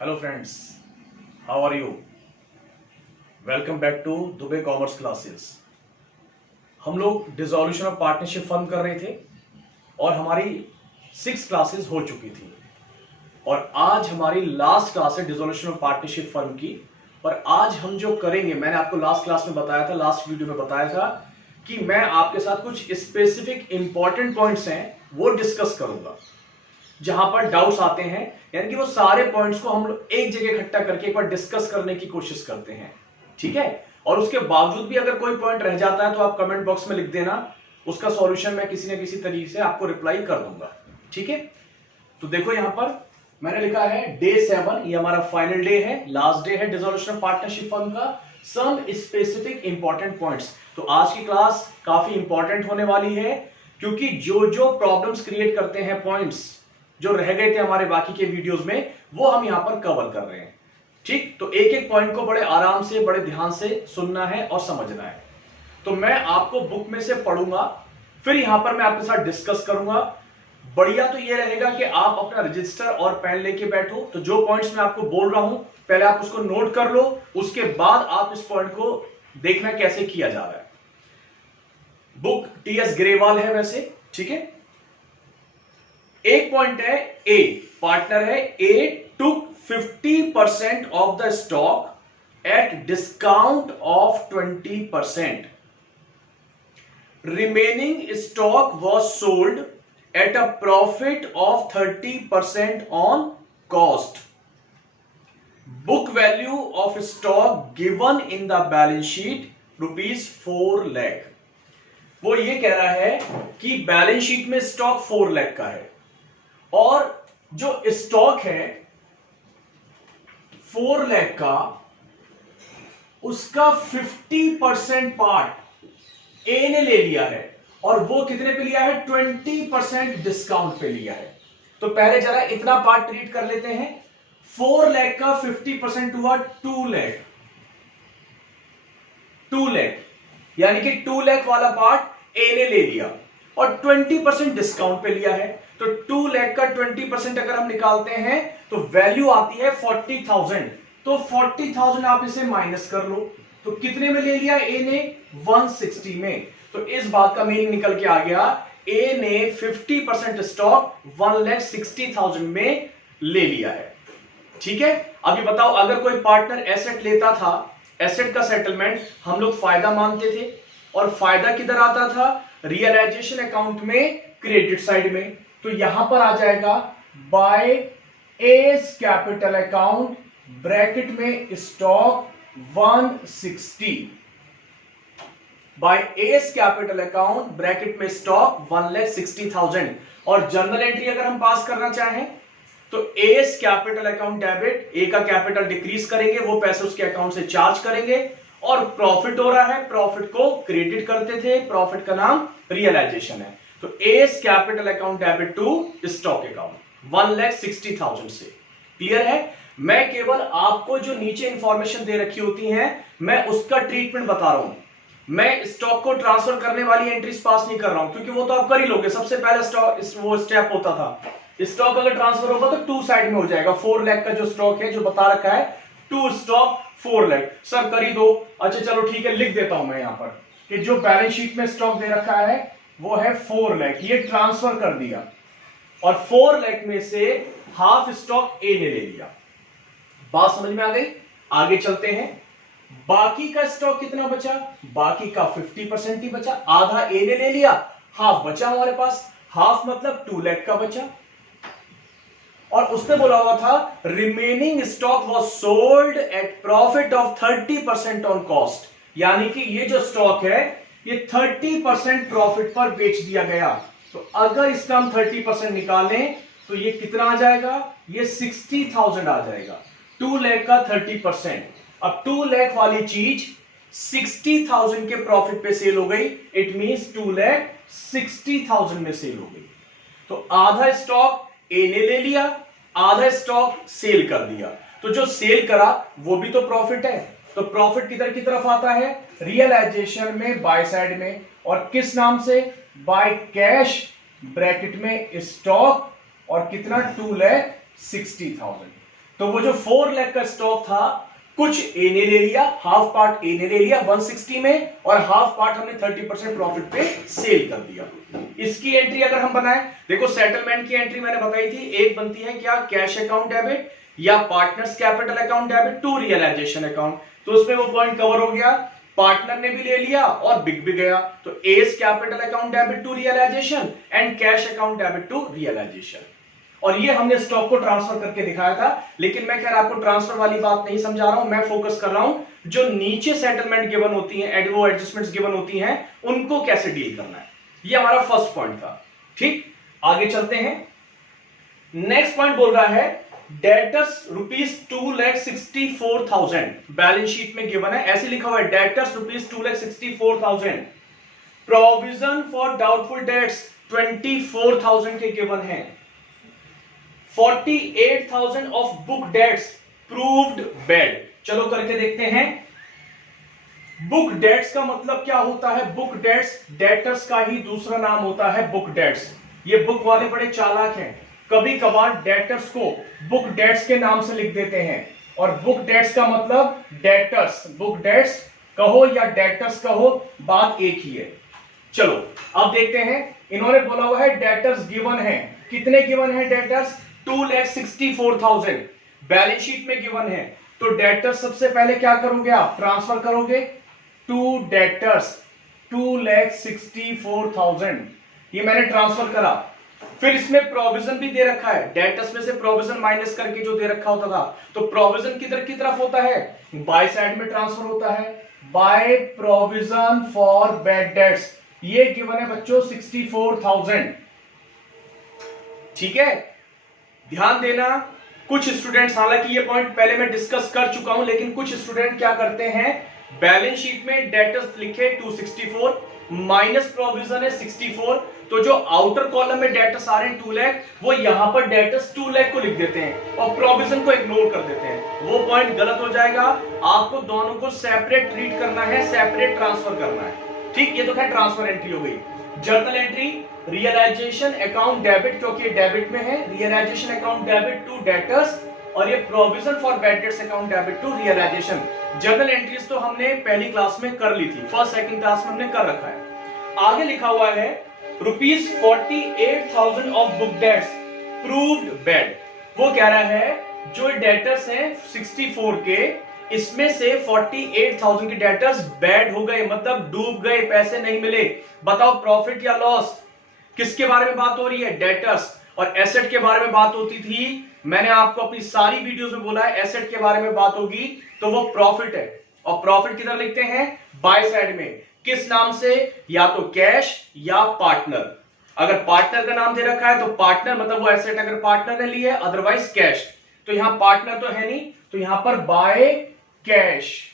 Hello friends, how are you? Welcome back to Dubey commerce classes. हम लोग dissolution of partnership firm कर रहे थे और हमारी 6 क्लासेस हो चुकी थी और आज हमारी लास्ट क्लास है डिसोल्यूशन ऑफ पार्टनरशिप फर्म की। और आज हम जो करेंगे, मैंने आपको लास्ट क्लास में बताया था, लास्ट वीडियो में बताया था कि मैं आपके साथ कुछ स्पेसिफिक इंपॉर्टेंट पॉइंट्स हैं वो डिस्कस करूंगा जहां पर डाउट्स आते हैं, यानी कि वो सारे पॉइंट्स को हम लोग एक जगह इकट्ठा करके एक बार डिस्कस करने की कोशिश करते हैं। ठीक है, और उसके बावजूद भी अगर कोई पॉइंट रह जाता है तो आप कमेंट बॉक्स में लिख देना, उसका सॉल्यूशन मैं किसी न किसी तरीके से आपको रिप्लाई कर दूंगा। ठीक है, तो देखो यहां पर मैंने लिखा है डे 7, ये हमारा फाइनल डे है, लास्ट डे है डिसोल्यूशन ऑफ पार्टनरशिप फर्म का। Some specific important points. तो आज की क्लास काफी इंपॉर्टेंट होने वाली है क्योंकि जो जो प्रॉब्लम्स क्रिएट करते हैं, पॉइंट्स जो रह गए थे हमारे बाकी के वीडियोस में, वो हम यहां पर कवर कर रहे हैं। ठीक, तो एक एक पॉइंट को बड़े आराम से, बड़े ध्यान से सुनना है और समझना है। तो मैं आपको बुक में से पढ़ूंगा, फिर यहां पर मैं आपके साथ डिस्कस करूंगा। बढ़िया तो ये रहेगा कि आप अपना रजिस्टर और पेन लेके बैठो, तो जो पॉइंट्स मैं आपको बोल रहा हूं पहले आप उसको नोट कर लो, उसके बाद आप इस पॉइंट को देखना कैसे किया जा रहा है। बुक टीएस ग्रेवाल है वैसे। ठीक है, एक पॉइंट है ए, पार्टनर है ए टुक 50% of the stock at discount of 20%। Remaining stock was sold at a profit of 30% on cost. Book value of stock given in the balance sheet ₹4 lakh. वो ये कह रहा है कि बैलेंस शीट में स्टॉक 4 लाख का है और जो स्टॉक है 4 लाख का, उसका 50% पार्ट ए ने ले लिया है और वो कितने पे लिया है? 20% डिस्काउंट पे लिया है। तो पहले जरा इतना पार्ट ट्रीट कर लेते हैं। 4 लाख का 50% हुआ 2 लाख। 2 लाख यानी कि 2 लाख वाला पार्ट ए ने ले लिया और 20% डिस्काउंट पे लिया है। तो 2 लाख का 20% अगर हम निकालते हैं तो वैल्यू आती है 40,000। तो 40,000 आप इसे माइनस कर लो, तो कितने में ले लिया ए ने? 160 में। तो इस बात का मीनिंग निकल के आ गया, ए ने 50% स्टॉक 1,60,000 में ले लिया है। ठीक है, अभी बताओ, अगर कोई पार्टनर एसेट लेता था, एसेट का सेटलमेंट हम लोग फायदा मानते थे और फायदा किधर आता था? रियलाइजेशन अकाउंट में, क्रेडिट साइड में। तो यहां पर आ जाएगा by S capital account bracket में stock 160। By S capital account bracket में स्टॉक 1,60,000। और जर्नल एंट्री अगर हम पास करना चाहें तो एस कैपिटल अकाउंट डेबिट, ए का कैपिटल डिक्रीज करेंगे, वो पैसे उसके अकाउंट से चार्ज करेंगे और प्रॉफिट हो रहा है, प्रॉफिट को क्रेडिट करते थे, प्रॉफिट का नाम रियलाइजेशन है। तो S capital account debit to stock account 1,60,000 से। क्लियर है? मैं केवल आपको जो नीचे इंफॉर्मेशन दे रखी होती है मैं उसका ट्रीटमेंट बता रहा हूं। मैं स्टॉक को ट्रांसफर करने वाली एंट्रीज पास नहीं कर रहा हूं क्योंकि वो तो आप कर ही लोगे। सबसे पहला स्टॉक वो स्टेप होता था, स्टॉक अगर ट्रांसफर होगा तो 2 साइड में हो जाएगा। 4 लाख का जो स्टॉक है, जो बता रखा है 2 स्टॉक 4 लाख, सर कर ही दो। अच्छा चलो ठीक है, लिख देता हूं मैं यहां पर कि जो बैलेंस शीट में स्टॉक दे रखा है वो है 4 लाख, ये ट्रांसफर कर दिया और 4 लाख में से हाफ स्टॉक ए ने ले लिया। बात समझ में आ गई? आगे चलते हैं। बाकी का स्टॉक कितना बचा? बाकी का 50% ही बचा। आधा ए ने ले लिया, हाफ बचा हमारे पास। हाफ मतलब 2 लाख का बचा और उसने बोला हुआ था remaining stock was sold at profit of 30% on cost. यानी कि ये जो स्टॉक है ये 30% प्रॉफिट पर बेच दिया गया। तो अगर इसका हम 30% निकालें तो ये कितना आ जाएगा? ये 60,000 आ जाएगा। 2 लाख का 30%। अब 2 लाख वाली चीज 60,000 के प्रॉफिट पे सेल हो गई, इट मींस 2,60,000 में सेल हो गई। तो आधा स्टॉक ए ने ले लिया, आधा स्टॉक सेल कर दिया। तो जो सेल करा वो भी तो प्रॉफिट है। तो प्रॉफिट किधर की तरफ आता है? रियलाइजेशन में, बाय साइड में। और किस नाम से? बाय कैश ब्रैकेट में स्टॉक और कितना? 2,60,000। तो वो जो 4 लाख का स्टॉक था, कुछ ए ने ले लिया, हाफ पार्ट ए ने ले लिया 160 में, और हाफ पार्ट हमने 30% प्रॉफिट पे सेल कर दिया। इसकी एंट्री अगर हम बनाए, देखो सेटलमेंट की एंट्री मैंने बताई थी, एक बनती है क्या, कैश अकाउंट डेबिट या partners capital account debit to realisation account. तो उसमें वो पॉइंट कवर हो गया, पार्टनर ने भी ले लिया और बिक भी गया, तो A's capital account debit to realisation and cash account debit to realisation. और ये हमने स्टॉक को ट्रांसफर करके दिखाया था, लेकिन मैं खैर आपको ट्रांसफर वाली बात नहीं समझा रहा हूं, मैं फोकस कर रहा हूं जो नीचे सेटलमेंट गिवन होती है, वो एडजस्टमेंट्स गिवन होती हैं, उनको कैसे डील करना है। ये हमारा फर्स्ट पॉइंट था। ठीक, आगे चलते हैं। नेक्स्ट पॉइंट बोल रहा है डेटर्स ₹2,64,000 बैलेंस शीट में गिवन है, ऐसे लिखा हुआ है debtors ₹2,64,000, provision for doubtful debts 24,000 के गिवन है, 48,000 of book debts proved bad. चलो करके देखते हैं। बुक डेट्स का मतलब क्या होता है, बुक डेट्स डेटर्स का ही दूसरा नाम होता है बुक डेट्स। ये बुक वाले बड़े चालाक हैं, कभी कभार डेटर्स को बुक डेट्स के नाम से लिख देते हैं, और बुक डेट्स का मतलब डेटर्स, बुक डेट्स कहो या डेटर्स कहो, बात एक ही है। चलो अब देखते हैं, इन्होंने बोला हुआ है डेटर्स गिवन है, कितने गिवन है डेटर्स, 2,64,000 बैलेंस शीट में गिवन है। तो डेटर्स सबसे पहले क्या करोगे आप, ट्रांसफर करोगे टू डेटर्स 2,64,000, ये मैंने ट्रांसफर करा। फिर इसमें प्रोविजन भी दे रखा है, डेटर्स में से प्रोविजन माइनस करके जो दे रखा होता था, तो प्रोविजन किधर की तरफ होता है, बाय साइड में ट्रांसफर होता है, by provision for bad dates. ये गिवन है बच्चों 64,000। ठीक है, ध्यान देना, कुछ स्टूडेंट्स, हालांकि ये पॉइंट पहले मैं डिस्कस कर चुका हूं, लेकिन कुछ स्टूडेंट क्या करते हैं, बैलेंस शीट में डेटर्स लिखे 264 माइनस प्रोविजन है 64, तो जो आउटर कॉलम में डेटर्स आ रहे हैं 2 लाख, वो यहां पर डेटर्स 2 लाख को लिख देते हैं और प्रोविजन को इग्नोर कर देते हैं। वो पॉइंट गलत हो जाएगा, आपको दोनों को सेपरेट ट्रीट करना है, सेपरेट ट्रांसफर करना है। ठीक, ये तो खैर ट्रांसफर एंट्री हो गई। Journal entry realisation account debit, क्योंकि डेबिट में है, realisation account debit to debtors, और ये provision for bad debts account debit to realisation. Journal entries तो हमने पहली क्लास में कर ली थी, फर्स्ट सेकंड क्लास में हमने कर रखा है। आगे लिखा हुआ है ₹48,000 of book debts proved bad. वो कह रहा है जो डेटर्स हैं 64 के, इसमें से 48,000 के डेटर्स बैड हो गए, मतलब डूब गए, पैसे नहीं मिले। बताओ प्रॉफिट या लॉस, किसके बारे में बात हो रही है, डेटर्स। और एसेट के बारे में बात होती थी, मैंने आपको अपनी सारी वीडियोस में बोला है, एसेट के बारे में बात होगी तो वो प्रॉफिट है, और प्रॉफिट किधर लिखते हैं, बाय साइड में, किस नाम से, या तो कैश या पार्टनर। अगर पार्टनर का नाम दे रखा है तो पार्टनर, मतलब वो एसेट अगर पार्टनर ने लिया है, अदरवाइज कैश। तो यहां पार्टनर तो है नहीं, तो यहां पर बाय कैश।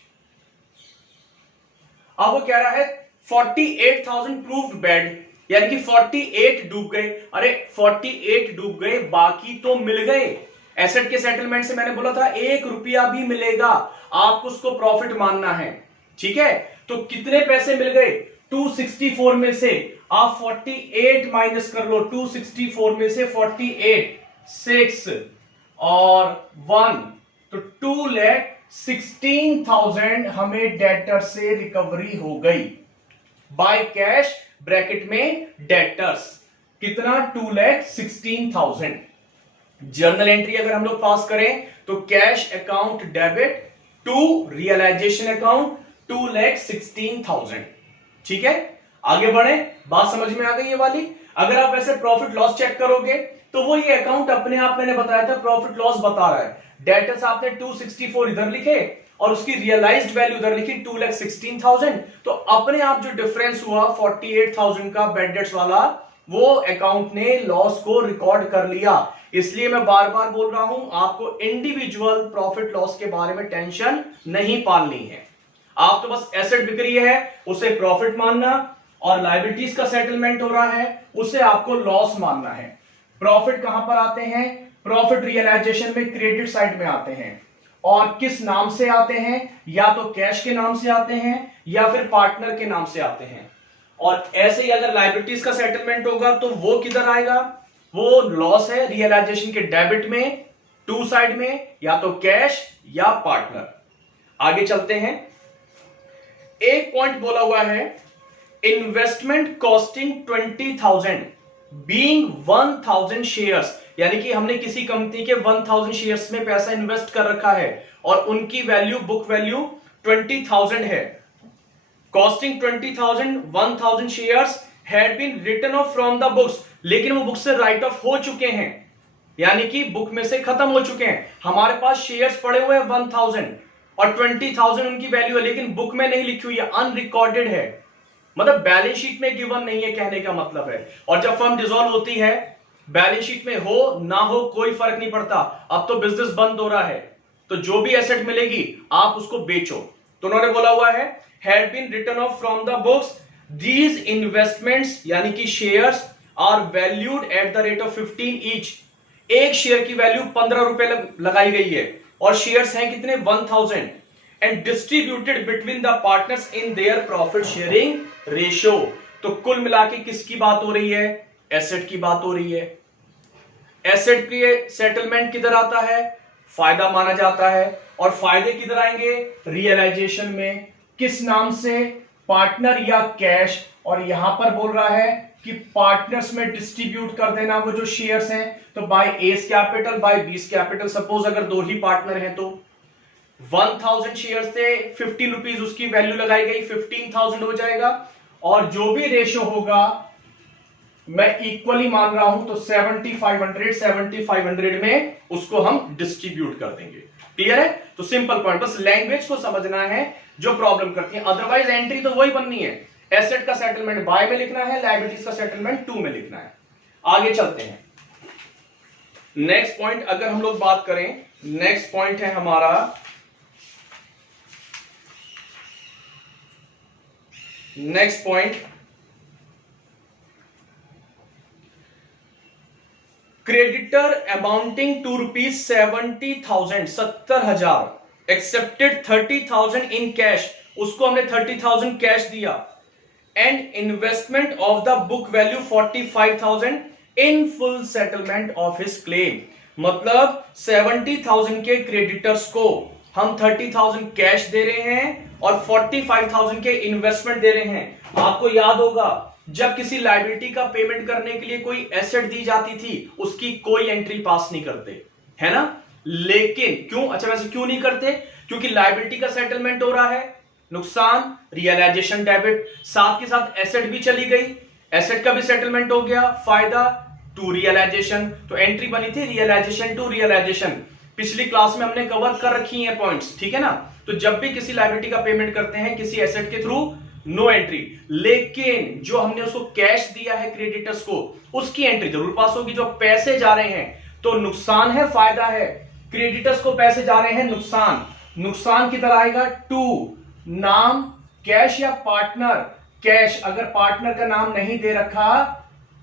अब वो कह रहा है 48,000 प्रूव्ड बैड, यानी कि 48 डूब गए। अरे 48 डूब गए, बाकी तो मिल गए। एसेट के सेटलमेंट से मैंने बोला था 1 रुपया भी मिलेगा, आपको उसको प्रॉफिट मानना है। ठीक है, तो कितने पैसे मिल गए, 264 में से आप 48 माइनस कर लो, 264 में से 48, 6 और 1, तो 2,16,000 हमें डेटर से रिकवरी हो गई बाय कैश, ब्रैकेट में डेटर्स। कितना, 2,16,000। जर्नल एंट्री अगर हम लोग पास करें तो cash account debit to realisation account 2,16,000। ठीक है, आगे बढ़े, बात समझ में आ गई ये वाली। अगर आप ऐसे प्रॉफिट लॉस चेक करोगे तो वो ये अकाउंट अपने आप, मैंने बताया था प्रॉफिट लॉस बता रहा है। डेटर्स आपने 264 इधर लिखे और उसकी रियलाइज्ड वैल्यू उधर लिखी 2,16,000, तो अपने आप जो डिफरेंस हुआ 48,000 का बैड डेट्स वाला, वो अकाउंट ने लॉस को रिकॉर्ड कर लिया। इसलिए मैं बार बार बोल रहा हूं, आपको इंडिविजुअल प्रॉफिट लॉस के बारे में टेंशन नहीं पालनी है। आप तो बस एसेट बिक रही है उसे प्रॉफिट मानना, और लायबिलिटीज का सेटलमेंट हो रहा है उसे आपको लॉस मानना है। प्रॉफिट कहां पर आते हैं, प्रॉफिट रियलाइजेशन में क्रेडिट साइड में आते हैं, और किस नाम से आते हैं, या तो कैश के नाम से आते हैं या फिर पार्टनर के नाम से आते हैं। और ऐसे ही अगर लायबिलिटीज का सेटलमेंट होगा तो वो किधर आएगा, वो लॉस है रियलाइजेशन के डेबिट में टू साइड में, या तो कैश या पार्टनर। आगे चलते हैं। एक पॉइंट बोला हुआ है, इन्वेस्टमेंट कॉस्टिंग 20,000 बीइंग 1,000 शेयर्स, यानी कि हमने किसी कंपनी के 1,000 शेयर्स में पैसा इन्वेस्ट कर रखा है और उनकी वैल्यू, बुक वैल्यू 20,000 है। Costing 20,000, 1,000 shares had been written off from the books, लेकिन वो बुक से राइट ऑफ हो चुके हैं, यानी कि बुक में से खत्म हो चुके हैं। हमारे पास शेयर्स पड़े हुए हैं 1,000 और 20,000 उनकी वैल्यू है, लेकिन बुक में नहीं लिखी हुई है, अनरिकॉर्डेड है, मतलब बैलेंस शीट में गिवन नहीं है, कहने का मतलब है। और जब फर्म डिसॉल्व होती है, बैलेंस शीट में हो ना हो कोई फर्क नहीं पड़ता, अब तो बिजनेस बंद हो रहा है, तो जो भी एसेट मिलेगी आप उसको बेचो। तो उन्होंने बोला हुआ है had been written off from the books, these investments यानी कि shares are valued at the rate of 15 each. एक शेयर की वैल्यू 15 रुपए लगाई गई है और शेयर्स हैं कितने, 1,000, and distributed between the partners in their profit sharing ratio. तो कुल मिला के किसकी बात हो रही है, एसेट की बात हो रही है। एसेट के सेटलमेंट किधर आता है, फायदा माना जाता है, और फायदे किधर आएंगे, रियलाइजेशन में। किस नाम से, पार्टनर या कैश, और यहां पर बोल रहा है कि पार्टनर्स में डिस्ट्रीब्यूट कर देना वो जो शेयर्स हैं, तो बाय एस कैपिटल बाय बीस कैपिटल। सपोज अगर दो ही पार्टनर हैं तो 1,000 शेयर्स थे, 15 रुपीज उसकी वैल्यू लगाई गई, 15,000 हो जाएगा, और जो भी रेशियो होगा मैं इक्वली मान रहा हूं, तो 7,500 में उसको हम डिस्ट्रीब्यूट कर देंगे। क्लियर है? तो सिंपल पॉइंट, बस लैंग्वेज को समझना है जो प्रॉब्लम करती है, अदरवाइज एंट्री तो वही बननी है। एसेट का सेटलमेंट बाय में लिखना है, लायबिलिटीज का सेटलमेंट टू में लिखना है। आगे चलते हैं। नेक्स्ट पॉइंट अगर हम लोग बात करें, नेक्स्ट पॉइंट है हमारा next point, creditor amounting to ₹70,000 70,000 accepted 30,000 in cash, उसको हमने 30,000 कैश दिया, and investment of the book value 45,000 in full settlement of his claim. मतलब 70,000 के क्रेडिटर्स को हम 30,000 कैश दे रहे हैं और 45,000 के इन्वेस्टमेंट दे रहे हैं। आपको याद होगा जब किसी लायबिलिटी का पेमेंट करने के लिए कोई एसेट दी जाती थी, उसकी कोई एंट्री पास नहीं करते, है ना। लेकिन क्यों, अच्छा वैसे क्यों नहीं करते, क्योंकि लायबिलिटी का सेटलमेंट हो रहा है, नुकसान रियलाइजेशन डेबिट, साथ के साथ एसेट भी चली गई, एसेट का भी सेटलमेंट हो गया, फायदा टू रियलाइजेशन, तो एंट्री बनी थी रियलाइजेशन टू रियलाइजेशन। पिछली क्लास में हमने कवर कर रखी है पॉइंट्स, ठीक है ना। तो जब भी किसी लायबिलिटी का पेमेंट करते हैं किसी एसेट के थ्रू, नो एंट्री, लेकिन जो हमने उसको कैश दिया है क्रेडिटर्स को, उसकी एंट्री जरूर पास होगी। जो पैसे जा रहे हैं तो नुकसान है फायदा है, क्रेडिटर्स को पैसे जा रहे हैं नुकसान, नुकसान की तरह आएगा टू, नाम कैश या पार्टनर, कैश, अगर पार्टनर का नाम नहीं दे रखा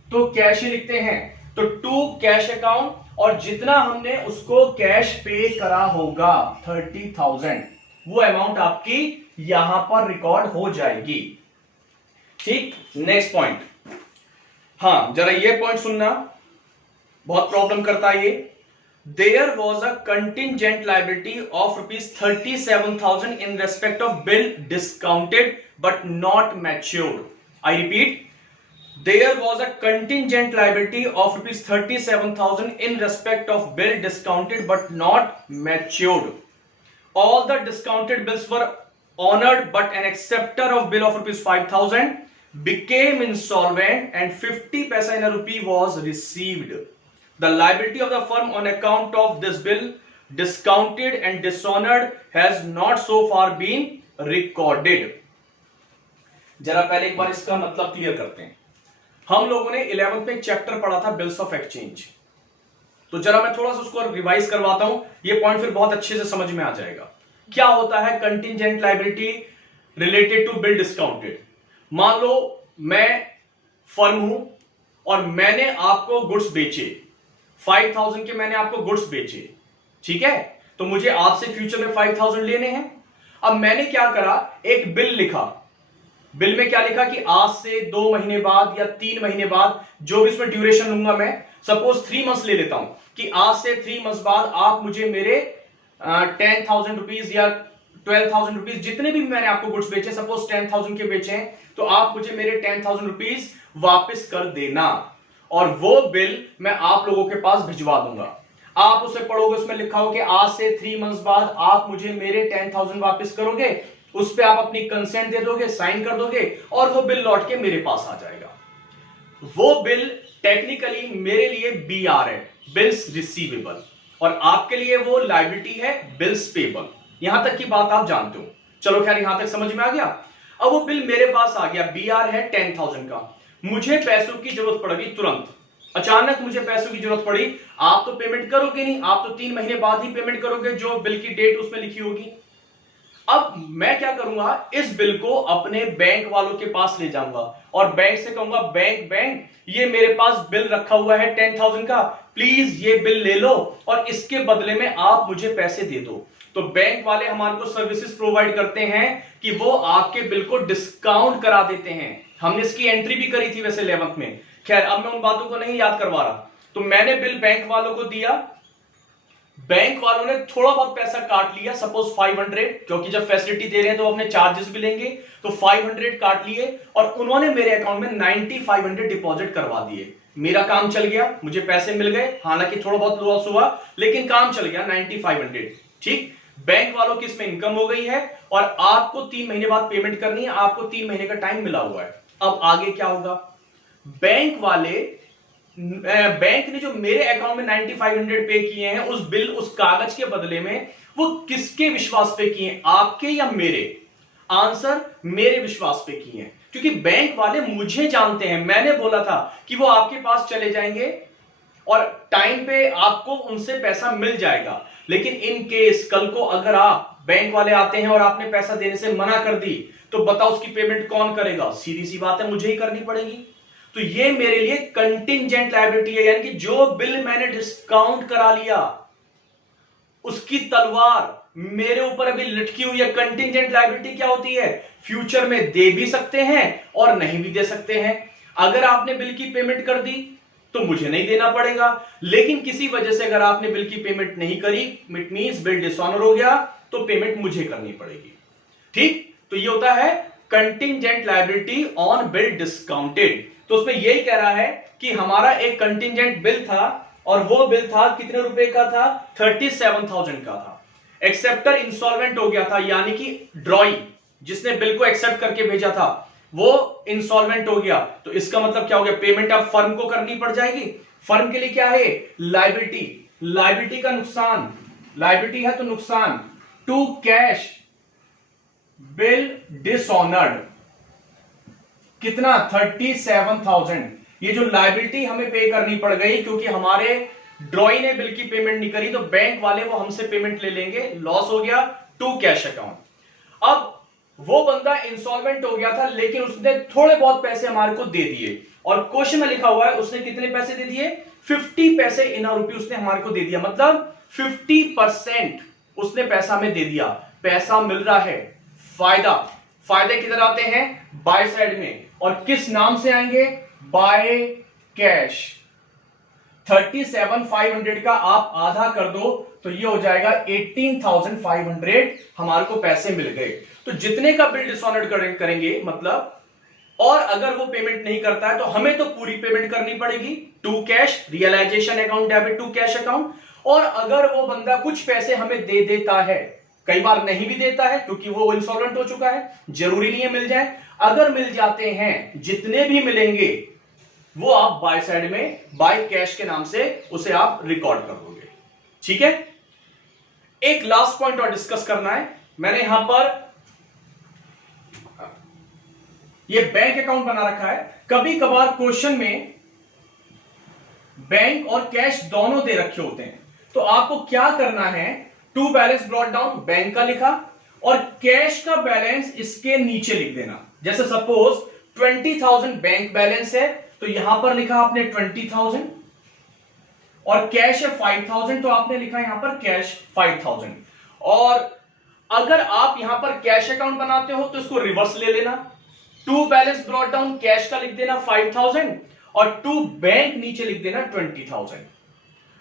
तो कैश ही लिखते हैं, तो टू कैश अकाउंट, और जितना हमने उसको कैश पे करा होगा 30,000, वो अमाउंट आपकी यहां पर रिकॉर्ड हो जाएगी। ठीक, नेक्स्ट पॉइंट, हां जरा ये पॉइंट सुनना, बहुत प्रॉब्लम करता है ये। There was a contingent liability of ₹37,000 in respect of bill discounted but not matured. I repeat, there was a contingent liability of ₹37,000 in respect of bill discounted but not matured. All the discounted bills were honored, but an acceptor of bill of ₹5,000 became insolvent and 50 paisa in a rupee was received. The liability of the firm on account of this bill discounted and dishonored has not so far been recorded. जरा पहले एक बार इसका मतलब clear करते हैं। हम लोगों ने 11th में एक चैप्टर पढ़ा था बिल्स ऑफ एक्सचेंज, तो जरा मैं थोड़ा सा उसको रिवाइज करवाता हूं, ये पॉइंट फिर बहुत अच्छे से समझ में आ जाएगा। क्या होता है contingent liability related to bill discounted. मान लो मैं फर्म हूं और मैंने आपको गुड्स बेचे, 5,000 के मैंने आपको गुड्स बेचे, ठीक है, तो मुझे आपसे फ्यूचर में 5,000 लेने हैं। अब मैंने क्या करा, एक बिल लिखा, बिल में क्या लिखा कि आज से 2 महीने बाद या 3 महीने बाद, जो भी इसमें ड्यूरेशन लूंगा मैं, सपोज 3 मंथ्स ले लेता हूं कि आज से 3 मंथ्स बाद आप मुझे मेरे 10,000 रुपीज या 12,000 रुपीज, जितने भी मैंने आपको गुड्स बेचे, सपोज 10,000 के बेचे हैं, तो आप मुझे मेरे 10,000 रुपीज वापस कर देना और वो बिल मैं आप लोगों के पास भिजवा दूंगा। आप उसे पढ़ोगे, उसमें लिखा हो कि आज से 3 मंथ्स बाद आप मुझे मेरे 10,000 वापस करोगे, उस पे आप अपनी कंसेंट दे दोगे, साइन कर दोगे और वो बिल लौट के मेरे पास आ जाएगा। वो बिल टेक्निकली मेरे लिए BR है, बिल्स रिसीवेबल, और आपके लिए वो लायबिलिटी है, बिल्स पेबल। यहां तक की बात आप जानते हो। चलो खैर, यहां तक समझ में आ गया। अब वो बिल मेरे पास आ गया, BR है 10,000 का, मुझे पैसों की जरूरत पड़ गई तुरंत, अचानक मुझे पैसों की जरूरत पड़ी। आप तो पेमेंट करोगे नहीं, आप तो 3 महीने बाद ही पेमेंट करोगे, जो बिल की डेट उसमें लिखी होगी। अब मैं क्या करूंगा, इस बिल को अपने बैंक वालों के पास ले जाऊंगा और बैंक से कहूंगा, बैंक ये मेरे पास बिल रखा हुआ है 10,000 का, प्लीज ये बिल ले लो और इसके बदले में आप मुझे पैसे दे दो। तो बैंक वाले हमारे को सर्विसेज प्रोवाइड करते हैं कि वो आपके बिल को डिस्काउंट करा देते हैं। हमने इसकी एंट्री भी करी थी वैसे 11th में। खैर, अब मैं उन बातों को नहीं याद करवा रहा। तो मैंने बिल बैंक वालों को दिया, बैंक वालों ने थोड़ा बहुत पैसा काट लिया, सपोज 500, क्योंकि जब फैसिलिटी दे रहे हैं तो अपने चार्जेस भी लेंगे, तो 500 काट लिए और उन्होंने मेरे अकाउंट में 9500 डिपॉजिट करवा दिए। मेरा काम चल गया, मुझे पैसे मिल गए, हालांकि थोड़ा बहुत लॉस हुआ लेकिन काम चल गया, 9500। ठीक, बैंक वालों की इसमें इनकम हो गई है और आपको 3 महीने बाद पेमेंट करनी है, आपको 3 महीने का टाइम मिला हुआ है। अब आगे क्या होगा, बैंक ने जो मेरे अकाउंट में 9500 पे किए हैं, उस बिल, उस कागज के बदले में वो किसके विश्वास पे किए हैं, आपके या मेरे? आंसर, मेरे विश्वास पे किए हैं, क्योंकि बैंक वाले मुझे जानते हैं। मैंने बोला था कि वो आपके पास चले जाएंगे और टाइम पे आपको उनसे पैसा मिल जाएगा। लेकिन इन केस कल को अगर आप, बैंक वाले आते हैं और आपने पैसा देने से मना कर दी, तो बताओ उसकी पेमेंट कौन करेगा? सीधी सी बात है, मुझे ही करनी पड़ेगी। तो ये मेरे लिए कंटिंजेंट लायबिलिटी है, यानी कि जो बिल मैंने डिस्काउंट करा लिया उसकी तलवार मेरे ऊपर अभी लटकी हुई है। कंटिंजेंट लायबिलिटी क्या होती है? फ्यूचर में दे भी सकते हैं और नहीं भी दे सकते हैं। अगर आपने बिल की पेमेंट कर दी तो मुझे नहीं देना पड़ेगा, लेकिन किसी वजह से अगर आपने बिल की पेमेंट नहीं करी, इट मींस बिल डिसऑनर हो गया, तो पेमेंट मुझे करनी पड़ेगी। ठीक, तो ये होता है contingent liability on bill discounted. तो उसमें यही कह रहा है कि हमारा एक कंटिंजेंट बिल था और वो बिल था कितने रुपए का था? 37,000 का था। एक्सेप्टर इंसॉल्वेंट हो गया था, यानी कि ड्रॉई जिसने बिल को एक्सेप्ट करके भेजा था वो इंसॉल्वेंट हो गया। तो इसका मतलब क्या हो गया? पेमेंट अब फर्म को करनी पड़ जाएगी। फर्म के लिए क्या है? लायबिलिटी। लायबिलिटी का नुकसान, लायबिलिटी है तो नुकसान, टू कैश बिल डिसऑनर्ड, कितना? 37,000। ये जो लायबिलिटी हमें पे करनी पड़ गई क्योंकि हमारे ड्रॉई ने बिल की पेमेंट नहीं करी, तो बैंक वाले वो हमसे पेमेंट ले लेंगे, लॉस हो गया, टू कैश अकाउंट। अब वो बंदा इंसॉल्वेंट हो गया था लेकिन उसने थोड़े बहुत पैसे हमारे को दे दिए, और क्वेश्चन में लिखा हुआ है उसने कितने पैसे दे दिए? 50 पैसे इन रुपये उसने हमारे को दे दिया, मतलब 50% उसने पैसा हमें दे दिया। पैसा मिल रहा है, फायदा। फायदे किधर आते हैं? बाय साइड में, और किस नाम से आएंगे? By cash. 37,500 का आप आधा कर दो तो ये हो जाएगा 18,500, हमारे को पैसे मिल गए। तो जितने का बिल डिसऑनर्ड करेंगे मतलब, और अगर वो पेमेंट नहीं करता है तो हमें तो पूरी पेमेंट करनी पड़ेगी, to cash, realisation account debit to cash account. और अगर वो बंदा कुछ पैसे हमें दे देता है, कई बार नहीं भी देता है क्योंकि वो इंसॉल्वेंट हो चुका है, जरूरी नहीं है मिल जाए, अगर मिल जाते हैं, जितने भी मिलेंगे वो आप बाय साइड में बाय कैश के नाम से उसे आप रिकॉर्ड कर दोगे। ठीक है, एक लास्ट पॉइंट और डिस्कस करना है। मैंने यहां पर ये बैंक अकाउंट बना रखा है। कभी कभार क्वेश्चन में बैंक और कैश दोनों दे रखे होते हैं, तो आपको क्या करना है? To balance brought down, bank का लिखा, और कैश का बैलेंस इसके नीचे लिख देना। जैसे सपोज 20,000 बैंक बैलेंस है तो यहां पर लिखा आपने 20,000, और कैश है 5,000 तो आपने लिखा यहां पर कैश 5,000। और अगर आप यहां पर कैश अकाउंट बनाते हो तो इसको रिवर्स ले लेना, to balance brought down, cash का लिख देना 5,000 और टू बैंक नीचे लिख देना 20,000।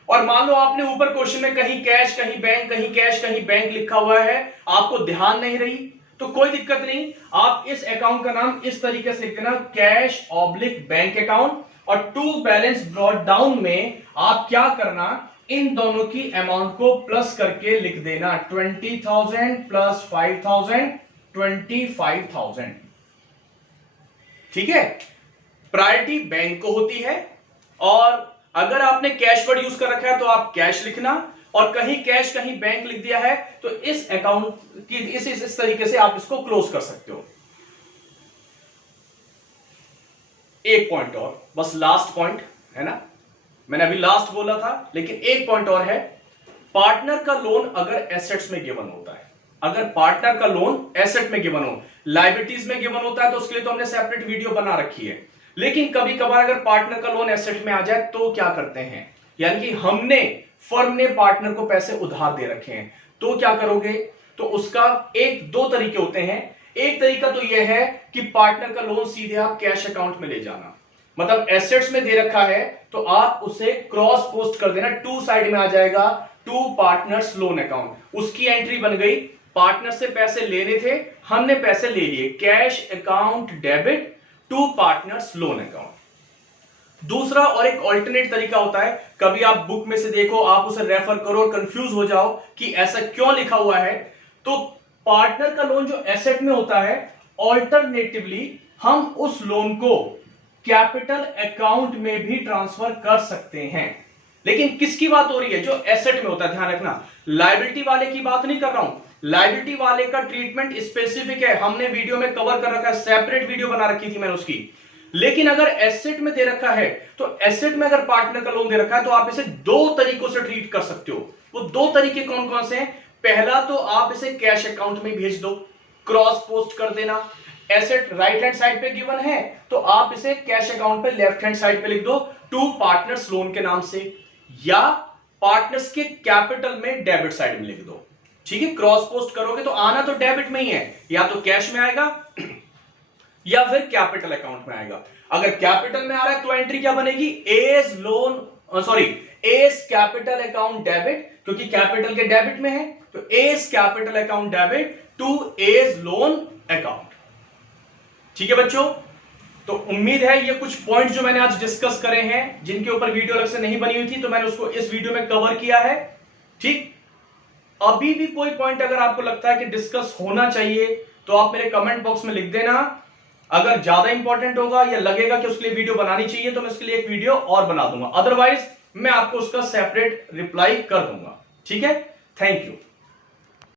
और मान लो आपने ऊपर क्वेश्चन में कहीं कैश कहीं बैंक, कहीं कैश कहीं बैंक लिखा हुआ है, आपको ध्यान नहीं रही तो कोई दिक्कत नहीं, आप इस अकाउंट का नाम इस तरीके से लिखना, कैश ऑब्लिक बैंक अकाउंट, और टू बैलेंस ब्रॉट डाउन में आप क्या करना, इन दोनों की अमाउंट को प्लस करके लिख देना, 20,000 प्लस 5,000 25,000। ठीक है, प्रायोरिटी बैंक को होती है, और अगर आपने कैश वर्ड यूज कर रखा है तो आप कैश लिखना, और कहीं कैश कहीं बैंक लिख दिया है तो इस अकाउंट की इस तरीके से आप इसको क्लोज कर सकते हो। एक पॉइंट और, बस लास्ट पॉइंट है ना, मैंने अभी लास्ट बोला था लेकिन एक पॉइंट और है, पार्टनर का लोन अगर एसेट्स में गिवन होता है, अगर पार्टनर का लोन एसेट में गिवन हो, लायबिलिटीज में गिवन होता है तो उसके लिए तो हमने सेपरेट वीडियो बना रखी है, लेकिन कभी कभार अगर पार्टनर का लोन एसेट में आ जाए तो क्या करते हैं, यानी कि हमने फर्म ने पार्टनर को पैसे उधार दे रखे हैं तो क्या करोगे, तो उसका एक दो तरीके होते हैं। एक तरीका तो यह है कि पार्टनर का लोन सीधे आप कैश अकाउंट में ले जाना, मतलब एसेट्स में दे रखा है तो आप उसे क्रॉस पोस्ट कर देना, टू साइड में आ जाएगा, टू पार्टनर्स लोन अकाउंट, उसकी एंट्री बन गई, पार्टनर से पैसे लेने थे, हमने पैसे ले लिए, cash account debit to partners loan account. दूसरा और एक ऑल्टरनेट तरीका होता है, कभी आप बुक में से देखो, आप उसे रेफर करो और कंफ्यूज हो जाओ कि ऐसा क्यों लिखा हुआ है, तो पार्टनर का लोन जो एसेट में होता है, ऑल्टरनेटिवली हम उस लोन को कैपिटल अकाउंट में भी ट्रांसफर कर सकते हैं। लेकिन किसकी बात हो रही है, जो एसेट में होता है, ध्यान रखना, लायबिलिटी वाले की बात नहीं कर रहा हूं, लायबिलिटी वाले का ट्रीटमेंट स्पेसिफिक है, हमने वीडियो में कवर कर रखा है, सेपरेट वीडियो बना रखी थी मैंने उसकी। लेकिन अगर एसेट में दे रखा है तो एसेट में अगर पार्टनर का लोन दे रखा है तो आप इसे दो तरीकों से ट्रीट कर सकते हो। वो दो तरीके कौन कौन से हैं, पहला तो आप इसे कैश अकाउंट में भेज दो, क्रॉस पोस्ट कर देना, एसेट राइट हैंड साइड पे गिवन है तो आप इसे कैश अकाउंट पे लेफ्ट हैंड साइड पे लिख दो, टू पार्टनर्स लोन के नाम से, या पार्टनर्स के कैपिटल में डेबिट साइड में लिख दो। ठीक है, क्रॉस पोस्ट करोगे तो आना तो डेबिट में ही है, या तो कैश में आएगा या फिर कैपिटल अकाउंट में आएगा। अगर कैपिटल में आ रहा है तो एंट्री क्या बनेगी, A's loan sorry A's capital account debit, क्योंकि कैपिटल के डेबिट में है तो A's capital account debit to A's loan account. ठीक है बच्चों, तो उम्मीद है ये कुछ पॉइंट जो मैंने आज डिस्कस करे हैं, जिनके ऊपर वीडियो अलग से नहीं बनी हुई थी तो मैंने उसको इस वीडियो में कवर किया है। ठीक, अभी भी कोई पॉइंट अगर आपको लगता है कि डिस्कस होना चाहिए तो आप मेरे कमेंट बॉक्स में लिख देना, अगर ज्यादा इंपॉर्टेंट होगा या लगेगा कि उसके लिए वीडियो बनानी चाहिए तो मैं उसके लिए एक वीडियो और बना दूंगा, अदरवाइज मैं आपको उसका सेपरेट रिप्लाई कर दूंगा। ठीक है, थैंक यू।